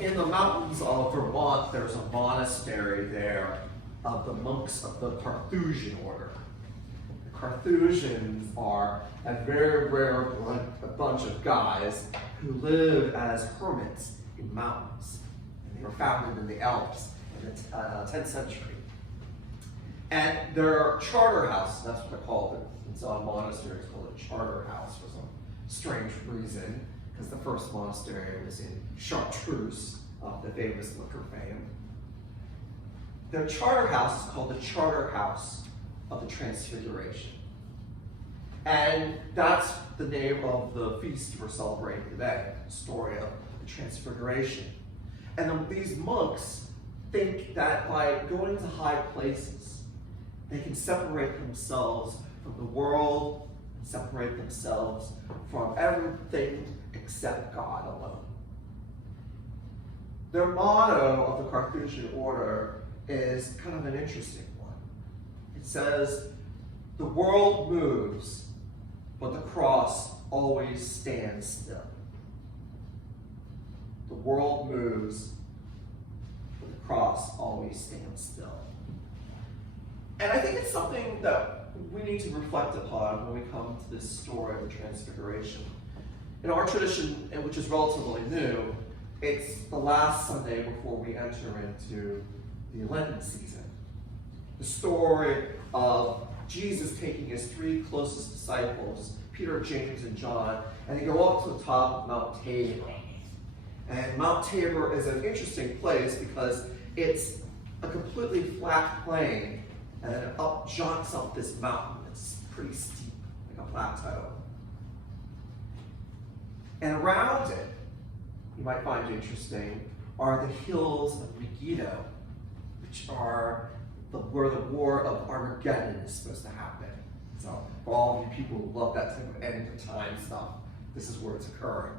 In the mountains of Vermont, there's a monastery there of the monks of the Carthusian order. The Carthusians are a very rare bunch of guys who live as hermits in mountains. And they were founded in the Alps in the 10th century. And their charter house, that's what they call it. It's a monastery, it's called a charter house for some strange reason, because the first monastery was in Chartreuse, the famous liquor fame. Their charter house is called the Charter House of the Transfiguration. And that's the name of the feast we're celebrating today, the story of the Transfiguration. And these monks think that by going to high places, they can separate themselves from the world, and separate themselves from everything except God alone. Their motto of the Carthusian order is kind of an interesting one. It says, "The world moves, but the cross always stands still." The world moves, but the cross always stands still. And I think it's something that we need to reflect upon when we come to this story of the Transfiguration. In our tradition, which is relatively new, it's the last Sunday before we enter into the Lenten season. The story of Jesus taking his three closest disciples, Peter, James, and John, and they go up to the top of Mount Tabor. And Mount Tabor is an interesting place because it's a completely flat plain, and then it jaunts up this mountain. It's pretty steep, like a plateau. And around it, you might find interesting, are the hills of Megiddo, which are where the War of Armageddon is supposed to happen. So for all of you people who love that type of end of time stuff, this is where it's occurring.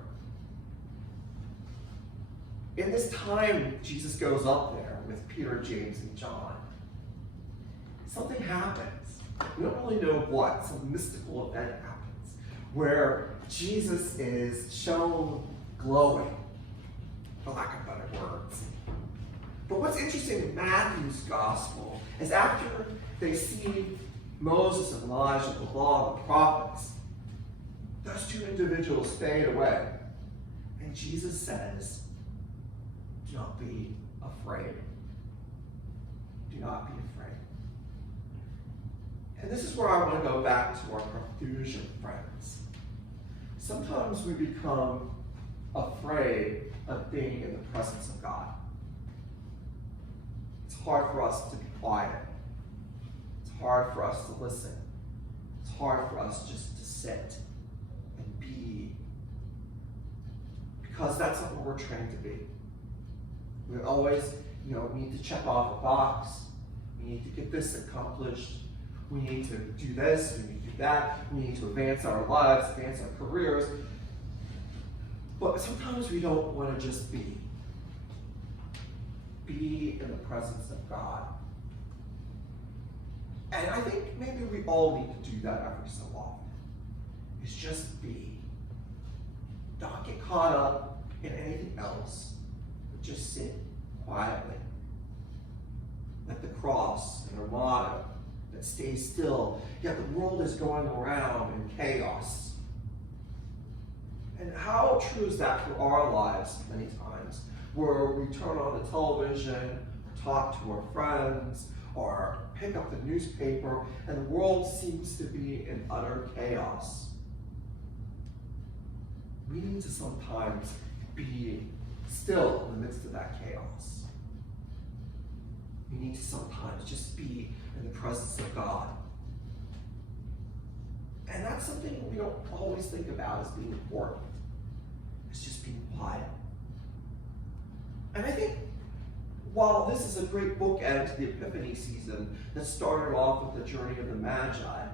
In this time, Jesus goes up there with Peter, James, and John. Something happens. We don't really know what. Some mystical event happens where Jesus is shown glowing, for lack of better words. But what's interesting in Matthew's gospel is after they see Moses and Elijah, the law and the prophets, those two individuals fade away. And Jesus says, "Do not be afraid. Do not be afraid." And this is where I want to go back to our Carthusian friends. Sometimes we become afraid of being in the presence of God. It's hard for us to be quiet. It's hard for us to listen. It's hard for us just to sit and be. Because that's not what we're trained to be. We always, need to check off a box. We need to get this accomplished. We need to do this, we need to do that. We need to advance our lives, advance our careers. But sometimes we don't want to just be. Be in the presence of God. And I think maybe we all need to do that every so often. Is just be. Don't get caught up in anything else, but just sit quietly. Let the cross and our motto that stays still, yet the world is going around in chaos. And how true is that for our lives many times, where we turn on the television, or talk to our friends, or pick up the newspaper, and the world seems to be in utter chaos. We need to sometimes be still in the midst of that chaos. We need to sometimes just be in the presence of God. And that's something we don't always think about as being important. It's just being quiet. And I think while this is a great bookend to the Epiphany season that started off with the journey of the Magi,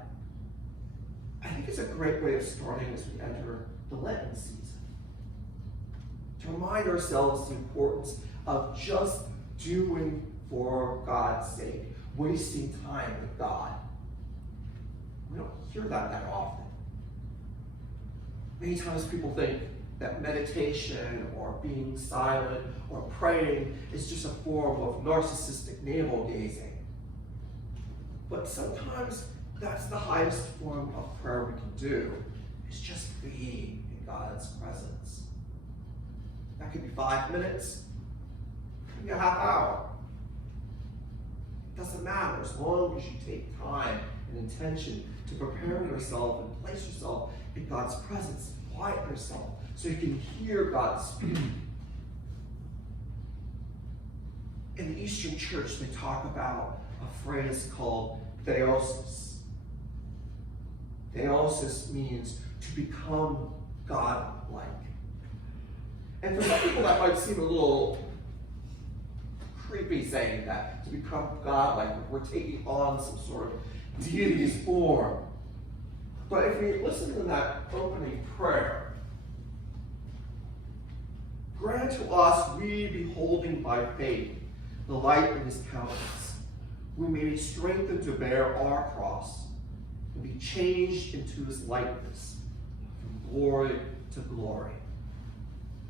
I think it's a great way of starting as we enter the Lenten season. To remind ourselves the importance of just doing for God's sake, wasting time with God. We don't hear that often. Many times people think that meditation or being silent or praying is just a form of narcissistic navel gazing. But sometimes that's the highest form of prayer we can do, is just be in God's presence. That could be 5 minutes, it could be a half hour. It doesn't matter, as long as you take time and intention to prepare yourself and place yourself in God's presence, quiet yourself so you can hear God speak. In the Eastern Church, they talk about a phrase called theosis. Theosis means to become God-like. And for some people that might seem a little creepy saying that, to become God-like, we're taking on some sort of deity's form. But if we listen to that opening prayer, grant to us, we beholding by faith the light in his countenance, we may be strengthened to bear our cross and be changed into his likeness from glory to glory.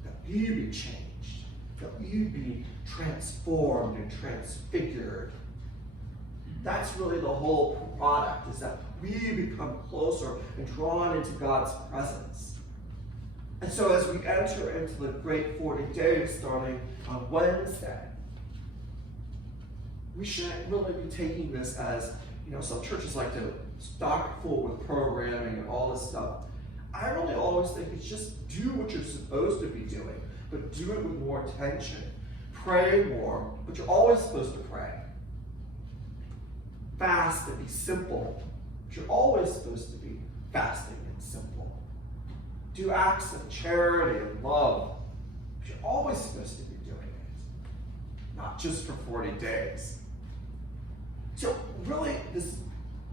That we be changed, that we be transformed and transfigured. That's really the whole product, is that we become closer and drawn into God's presence. And so as we enter into the great 40 days starting on Wednesday, we shouldn't really be taking this as, some churches like to stock it full with programming and all this stuff. I really always think it's just do what you're supposed to be doing, but do it with more attention. Pray more, but you're always supposed to pray. Fast and be simple, but you're always supposed to be fasting and simple. Do acts of charity and love, but you're always supposed to be doing it, not just for 40 days. So really, this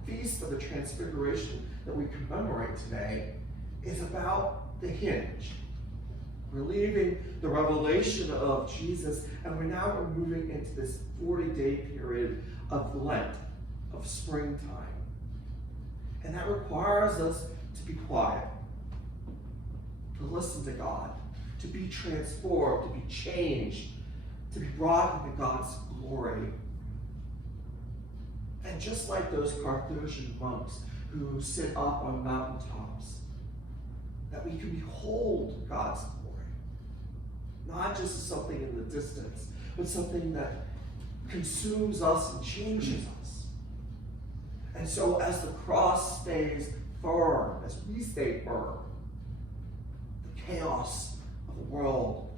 Feast of the Transfiguration that we commemorate today is about the hinge. We're leaving the revelation of Jesus, and we're moving into this 40-day period of Lent, of springtime. And that requires us to be quiet, to listen to God, to be transformed, to be changed, to be brought into God's glory. And just like those Carthusian monks who sit up on mountaintops, that we can behold God's glory, not just something in the distance, but something that consumes us and changes us. And so as the cross stays firm, as we stay firm, the chaos of the world